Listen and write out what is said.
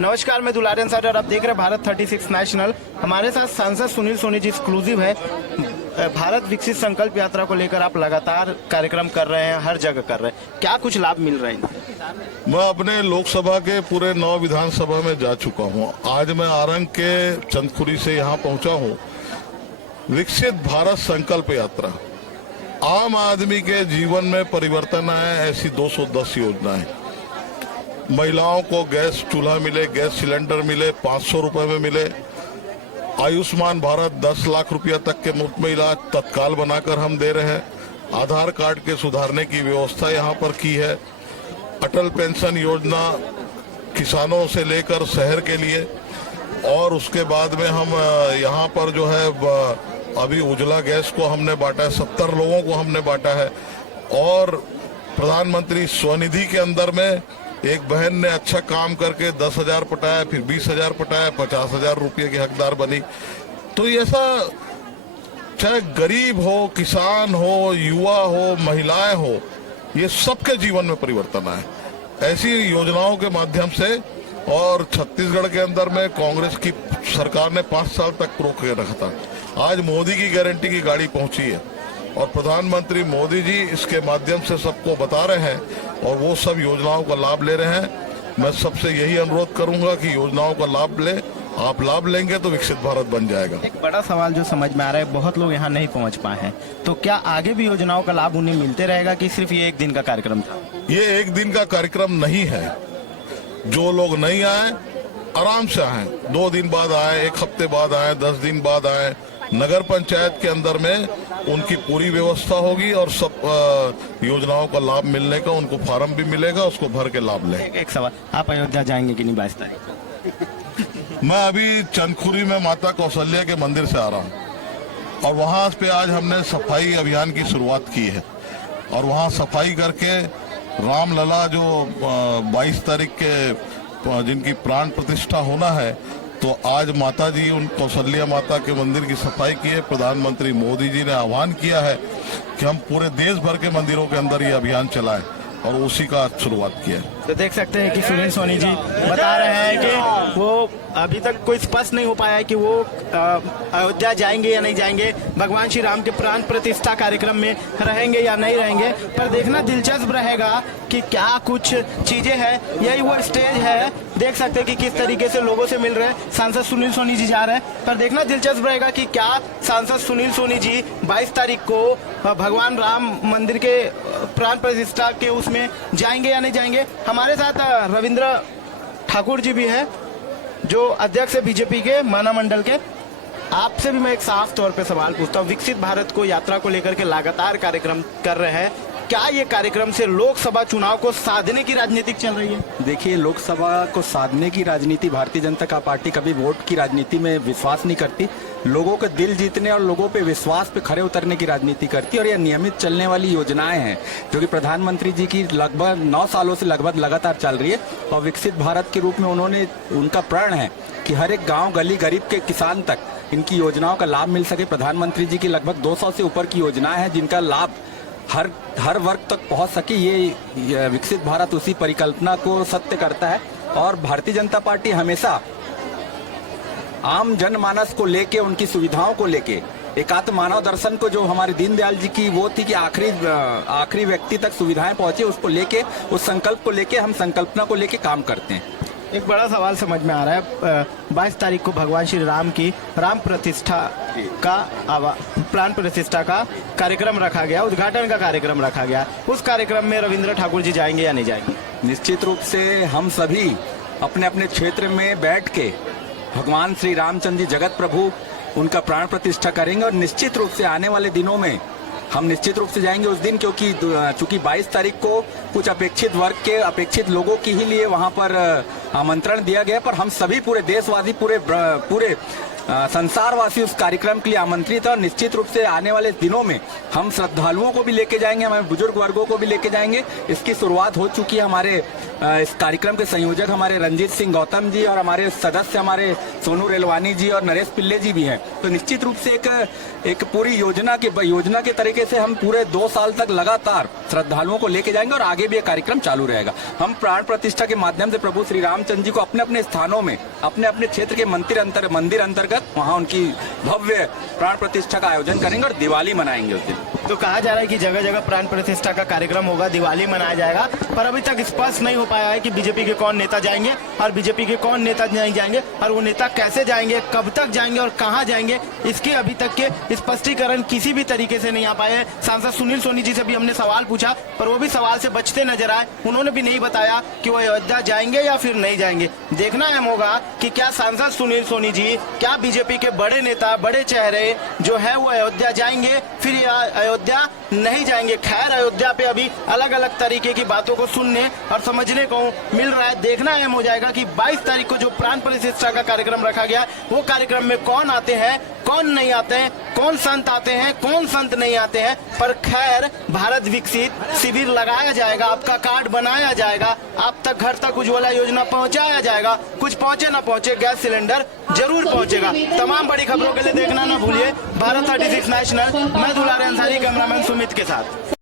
नमस्कार, मैं दुलारियन सागर और आप देख रहे हैं भारत 36 नेशनल। हमारे साथ सांसद सुनील सोनी जी एक्सक्लूसिव है। भारत विकसित संकल्प यात्रा को लेकर आप लगातार कार्यक्रम कर रहे हैं, हर जगह कर रहे हैं, क्या कुछ लाभ मिल रहे हैं? मैं अपने लोकसभा के पूरे 9 विधानसभा में जा चुका हूं। आज मैं आरंग के चंदखुरी से यहां पहुंचा हूं। विकसित भारत संकल्प यात्रा आम आदमी के जीवन में परिवर्तन आए, ऐसी 210 योजनाएं। महिलाओं को गैस चूल्हा मिले, गैस सिलेंडर मिले, 500 रुपए में मिले। आयुष्मान भारत 10 लाख रुपया तक के मुफ्त में इलाज तत्काल बनाकर हम दे रहे हैं। आधार कार्ड के सुधारने की व्यवस्था यहाँ पर की है। अटल पेंशन योजना किसानों से लेकर शहर के लिए, और उसके बाद में हम यहाँ पर जो है अभी उज्ज्वला गैस को हमने बांटा है, 70 लोगों को हमने बांटा है। और प्रधानमंत्री स्वनिधि के अंदर में एक बहन ने अच्छा काम करके 10,000 पटाया, फिर 20,000 पटाया, 50,000 रुपये की हकदार बनी। तो ऐसा चाहे गरीब हो, किसान हो, युवा हो, महिलाएं हो, ये सबके जीवन में परिवर्तन आए ऐसी योजनाओं के माध्यम से। और छत्तीसगढ़ के अंदर में कांग्रेस की सरकार ने 5 साल तक रोक के रखा था। आज मोदी की गारंटी की गाड़ी पहुंची है और प्रधानमंत्री मोदी जी इसके माध्यम से सबको बता रहे हैं और वो सब योजनाओं का लाभ ले रहे हैं। मैं सबसे यही अनुरोध करूंगा कि योजनाओं का लाभ लें। आप लाभ लेंगे तो विकसित भारत बन जाएगा। एक बड़ा सवाल जो समझ में आ रहा है, बहुत लोग यहाँ नहीं पहुँच पाए हैं, तो क्या आगे भी योजनाओं का लाभ उन्हें मिलते रहेगा कि सिर्फ ये एक दिन का कार्यक्रम था? ये एक दिन का कार्यक्रम नहीं है। जो लोग नहीं आए आराम से आए, 2 दिन बाद आए, 1 हफ्ते बाद आए, 10 दिन बाद आए। नगर पंचायत के अंदर में उनकी पूरी व्यवस्था होगी और सब योजनाओं का लाभ मिलने का उनको फार्म भी मिलेगा, उसको भर के लाभ लें। एक सवाल, आप अयोध्या जाएंगे कि नहीं 22 तारीख? मैं अभी चंदखुरी में माता कौशल्या के मंदिर से आ रहा हूँ और वहाँ पे आज हमने सफाई अभियान की शुरुआत की है। और वहाँ सफाई करके रामलला जो 22 तारीख के जिनकी प्राण प्रतिष्ठा होना है, तो आज माता जी उन कौशल्या माता के मंदिर की सफाई की है। प्रधानमंत्री मोदी जी ने आह्वान किया है कि हम पूरे देश भर के मंदिरों के अंदर ये अभियान चलाएं और उसी का शुरुआत किया है। तो देख सकते हैं कि सुनील सोनी जी बता रहे हैं कि वो अभी तक कोई स्पष्ट नहीं हो पाया है कि वो अयोध्या जाएंगे या नहीं जाएंगे, भगवान श्री राम के प्राण प्रतिष्ठा कार्यक्रम में रहेंगे या नहीं रहेंगे। पर देखना दिलचस्प रहेगा कि क्या कुछ चीजें हैं। यही वो स्टेज है, देख सकते हैं कि किस तरीके से लोगों से मिल रहे हैं। सांसद सुनील सोनी जी जा रहे हैं, पर देखना दिलचस्प रहेगा कि क्या सांसद सुनील सोनी जी 22 तारीख को भगवान राम मंदिर के प्राण प्रतिष्ठा के उसमें जाएंगे या नहीं जाएंगे। हमारे साथ रविंद्र ठाकुर जी भी है, जो अध्यक्ष है बीजेपी के माना मंडल के। आपसे भी मैं एक साफ तौर पे सवाल पूछता हूँ, विकसित भारत को यात्रा को लेकर के लगातार कार्यक्रम कर रहे हैं, क्या ये कार्यक्रम से लोकसभा चुनाव को साधने की राजनीति चल रही है? देखिए, लोकसभा को साधने की राजनीति, भारतीय जनता पार्टी कभी वोट की राजनीति में विश्वास नहीं करती। लोगों के दिल जीतने और लोगों पे विश्वास पे खरे उतरने की राजनीति करती है। और ये नियमित चलने वाली योजनाएं हैं जो कि प्रधानमंत्री जी की लगभग 9 सालों से लगभग लगातार चल रही है। और विकसित भारत के रूप में उनका प्रण है कि हर एक गाँव गली गरीब के किसान तक इनकी योजनाओं का लाभ मिल सके। प्रधानमंत्री जी की लगभग 200 से ऊपर की योजनाएं हैं जिनका लाभ हर वर्ग तक पहुंच सके। ये विकसित भारत उसी परिकल्पना को सत्य करता है। और भारतीय जनता पार्टी हमेशा आम जनमानस को लेके, उनकी सुविधाओं को लेके, एकात्म मानव दर्शन को जो हमारे दीनदयाल जी की वो थी कि आखिरी व्यक्ति तक सुविधाएं पहुंचे, उसको लेके, उस संकल्प को लेके, हम संकल्पना को लेके काम करते हैं। एक बड़ा सवाल समझ में आ रहा है, 22 तारीख को भगवान श्री राम की प्राण प्रतिष्ठा का कार्यक्रम रखा गया, उद्घाटन का कार्यक्रम रखा गया। उस कार्यक्रम में रविंद्र ठाकुर जी जाएंगे या नहीं जाएंगे? निश्चित रूप से हम सभी अपने अपने क्षेत्र में बैठ के भगवान श्री रामचंद्र जी जगत प्रभु उनका प्राण प्रतिष्ठा करेंगे। और निश्चित रूप से आने वाले दिनों में हम निश्चित रूप से जाएंगे उस दिन, क्योंकि चूंकि 22 तारीख को कुछ अपेक्षित वर्ग के, अपेक्षित लोगों की ही लिए वहां पर आमंत्रण दिया गया। पर हम सभी पूरे देशवासी, पूरे संसारवासी उस कार्यक्रम के लिए आमंत्रित है और निश्चित रूप से आने वाले दिनों में हम श्रद्धालुओं को भी लेके जाएंगे, हमारे बुजुर्ग वर्गों को भी लेके जाएंगे। इसकी शुरुआत हो चुकी है। हमारे इस कार्यक्रम के संयोजक हमारे रंजीत सिंह गौतम जी और हमारे सदस्य हमारे सोनू रेलवानी जी और नरेश पिल्ले जी भी हैं। तो निश्चित रूप से एक पूरी योजना के तरीके से हम पूरे 2 साल तक लगातार श्रद्धालुओं को लेके जाएंगे और आगे भी ये कार्यक्रम चालू रहेगा। हम प्राण प्रतिष्ठा के माध्यम से प्रभु श्री रामचंद्र जी को अपने अपने स्थानों में अपने अपने क्षेत्र के मंदिर अंतर्गत वहाँ उनकी भव्य प्राण प्रतिष्ठा का आयोजन करेंगे और दिवाली मनाएंगे उस दिन। तो कहा जा रहा है कि जगह जगह प्राण प्रतिष्ठा का कार्यक्रम होगा, दिवाली मनाया जाएगा, पर अभी तक स्पष्ट नहीं हो पाया है कि बीजेपी के कौन नेता जाएंगे और बीजेपी के कौन नेता नहीं जाएंगे और वो नेता कैसे जाएंगे, कब तक जाएंगे और कहां जाएंगे, इसके अभी तक के स्पष्टीकरण किसी भी तरीके से नहीं आ पाए। सांसद सुनील सोनी जी से भी हमने सवाल पूछा पर वो भी सवाल से बचते नजर आए। उन्होंने भी नहीं बताया कि वो अयोध्या जाएंगे या फिर नहीं जाएंगे। देखना अहम होगा कि क्या सांसद सुनील सोनी जी, क्या बीजेपी के बड़े नेता, बड़े चेहरे जो है वो अयोध्या जाएंगे फिर अयोध्या नहीं जाएंगे। खैर, अयोध्या पे अभी अलग अलग तरीके की बातों को सुनने और समझने को मिल रहा है। देखना अहम हो जाएगा कि 22 तारीख को जो प्राण प्रतिष्ठा का कार्यक्रम रखा गया वो कार्यक्रम में कौन आते हैं, कौन नहीं आते हैं, कौन संत आते हैं, कौन संत नहीं आते हैं। पर खैर, भारत विकसित शिविर लगाया जाएगा, आपका कार्ड बनाया जाएगा, आप तक घर तक उज्ज्वला योजना पहुंचाया जाएगा। कुछ पहुंचे ना पहुंचे, गैस सिलेंडर जरूर पहुंचेगा। तमाम बड़ी खबरों के लिए देखना ना भूलिए भारत 36 नेशनल। मैं दुलारे अंसारी, कैमरामैन सुमित के साथ।